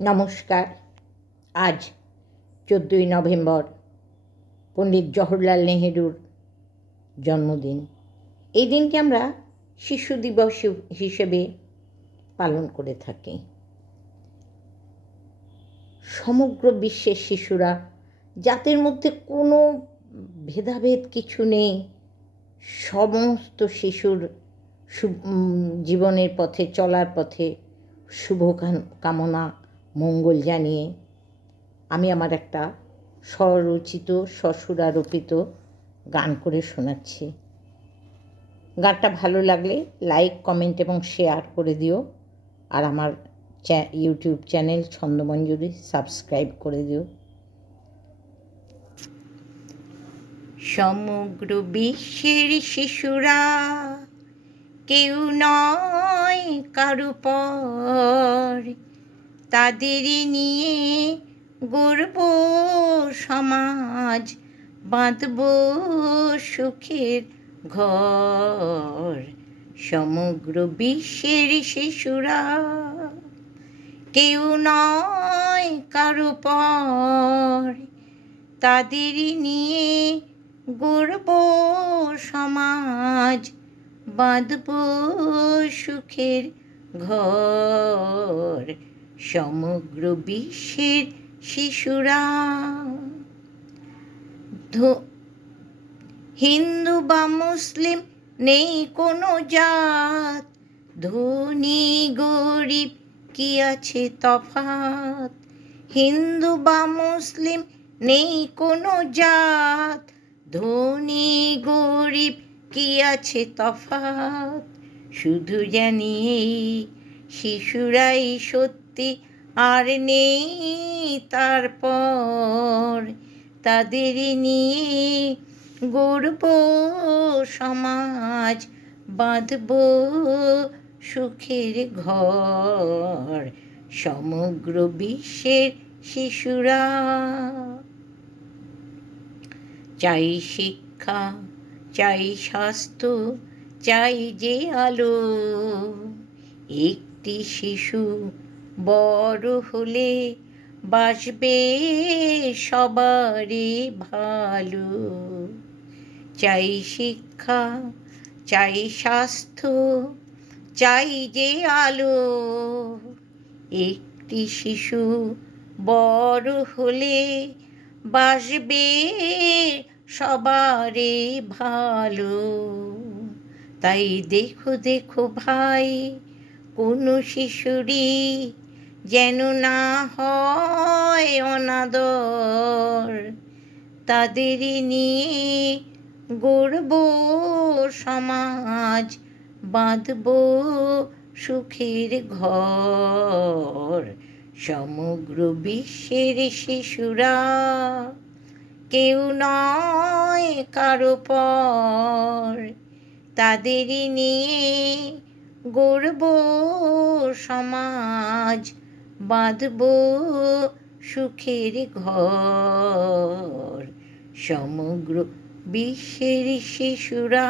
নমস্কার। আজ 14ই নভেম্বর, পণ্ডিত জওহরলাল নেহেরুর জন্মদিন। এই দিনকে আমরা শিশু দিবস হিসেবে পালন করে থাকি। সমগ্র বিশ্বের শিশুরা, যাদের মধ্যে কোনো ভেদাভেদ কিছু নেই, সমস্ত শিশুর জীবনের পথে চলার পথে শুভ কামনা, মঙ্গল জানিয়ে আমি আমার একটা স্বরচিত স্বসুরারোপিত গান করে শোনাচ্ছি। গানটা ভালো লাগলে লাইক, কমেন্ট এবং শেয়ার করে দিও। আর আমার ইউটিউব চ্যানেল ছন্দমঞ্জুরি সাবস্ক্রাইব করে দিও। সমগ্র বিশ্বের শিশুরা কেউ নয় কারো পর, তাদেরই নিয়ে গড়ব সমাজ, বাঁধব সুখের ঘর। সমগ্র বিশ্বের শিশুরা কেউ নয় কারো পর, তাদেরই নিয়ে গড়ব সমাজ, বাঁধব সুখের ঘর। সমগ্র বিশ্বের শিশুরা হিন্দু বা মুসলিম নেই কোনো জাত, ধনী গরিব কি আছে তফাৎ। হিন্দু বা মুসলিম নেই কোনো জাত, ধনী গরিব কি আছে তফাৎ। শুধু জানি এই শিশুরাই সত্যি, আর নেই তারপর, তাদেরই নিয়ে গড়ব সমাজ, বাঁধব সুখের ঘর। সমগ্র বিশ্বের শিশুরা চাই শিক্ষা, চাই স্বাস্থ্য, চাই যে আলো। একটি শিশু বড় হলে বাসবে সবারই ভালো। চাই শিক্ষা, চাই স্বাস্থ্য, চাই যে আলো। একটি শিশু বড় হলে বাসবে সবারই ভালো। তাই দেখো দেখো ভাই, কোনো শিশুরই যেন না হয় অনাদর, তাদেরই নিয়ে গড়ব সমাজ, বাঁধব সুখের ঘর। সমগ্র বিশ্বের শিশুরা কেউ নয় কারো পর, তাদেরই নিয়ে গড়ব সমাজ, বাঁধব সুখের ঘর। সমগ্র বিশ্বের শিশুরা।